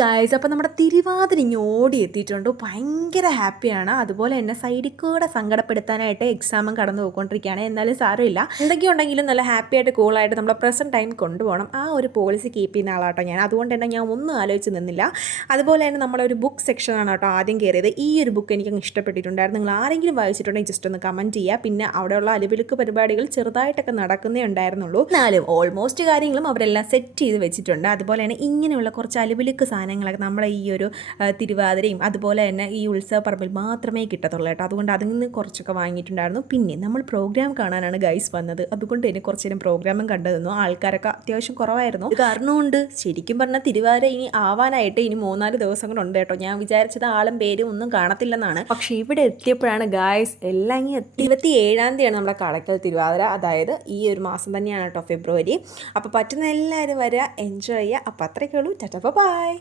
Guys അപ്പോൾ നമ്മുടെ തിരുവാതിര ഇങ്ങ് ഓടി എത്തിയിട്ടുണ്ട്. ഭയങ്കര ഹാപ്പിയാണ്. അതുപോലെ തന്നെ സൈഡിൽ കൂടെ സങ്കടപ്പെടുത്താനായിട്ട് എക്സാമും കടന്നു പോയിക്കൊണ്ടിരിക്കുകയാണ്. എന്നാലും സാരമില്ല, എന്തൊക്കെ ഉണ്ടെങ്കിലും നല്ല ഹാപ്പി ആയിട്ട് കൂളായിട്ട് നമ്മുടെ പ്രസൻറ്റ് ടൈം കൊണ്ടുപോകണം. ആ ഒരു പോളിസി കീപ്പ് ചെയ്യുന്ന ആളാട്ടോ ഞാൻ. അതുകൊണ്ട് തന്നെ ഞാൻ ഒന്നും ആലോചിച്ച് നിന്നില്ല. അതുപോലെ തന്നെ നമ്മുടെ ഒരു ബുക്ക് സെക്ഷനാണ് കേട്ടോ ആദ്യം കയറിയത്. ഈ ഒരു ബുക്ക് എനിക്ക് ഇഷ്ടപ്പെട്ടിട്ടുണ്ടായിരുന്നു. നിങ്ങൾ ആരെങ്കിലും വായിച്ചിട്ടുണ്ടെങ്കിൽ ജസ്റ്റ് ഒന്ന് കമൻറ്റ് ചെയ്യുക. പിന്നെ അവിടെയുള്ള അലുവിലുക്ക് പരിപാടികൾ ചെറുതായിട്ടൊക്കെ നടക്കുന്നേ ഉണ്ടായിരുന്നുള്ളൂ. എന്നാലും ഓൾമോസ്റ്റ് കാര്യങ്ങളും അവരെല്ലാം സെറ്റ് ചെയ്ത് വെച്ചിട്ടുണ്ട്. അതുപോലെ തന്നെ ഇങ്ങനെയുള്ള കുറച്ച് അലുവിലുക്ക് സാധനങ്ങളൊക്കെ നമ്മളെ ഈ ഒരു തിരുവാതിരയും അതുപോലെ തന്നെ ഈ ഉത്സവ പറമ്പിൽ മാത്രമേ കിട്ടത്തുള്ളൂ കേട്ടോ. അതുകൊണ്ട് അതിൽ നിന്ന് കുറച്ചൊക്കെ വാങ്ങിയിട്ടുണ്ടായിരുന്നു. പിന്നെ നമ്മൾ പ്രോഗ്രാം കാണാനാണ് ഗൈസ് വന്നത്. അതുകൊണ്ട് തന്നെ കുറച്ച് നേരം പ്രോഗ്രാമും കണ്ടു. ആൾക്കാരൊക്കെ അത്യാവശ്യം കുറവായിരുന്നു. കാരണമുണ്ട്, ശരിക്കും പറഞ്ഞാൽ തിരുവാതിര ഇനി ആവാനായിട്ട് ഇനി 3-4 ദിവസം കൂടെ ഉണ്ട് കേട്ടോ. ഞാൻ വിചാരിച്ചത് ആളും പേരും ഒന്നും കാണത്തില്ലെന്നാണ്. പക്ഷേ ഇവിടെ എത്തിയപ്പോഴാണ് ഗൈസ് എല്ലാം ഇനി 27-ാം തീയതിയാണ് നമ്മുടെ കളക്കൽ തിരുവാതിര. അതായത് ഈ ഒരു മാസം തന്നെയാണ് കേട്ടോ, ഫെബ്രുവരി. അപ്പോൾ പറ്റുന്ന എല്ലാവരും വരിക, എൻജോയ് ചെയ്യുക. അപ്പോൾ അത്രയൊക്കെ ഉള്ളൂ. Tata bye.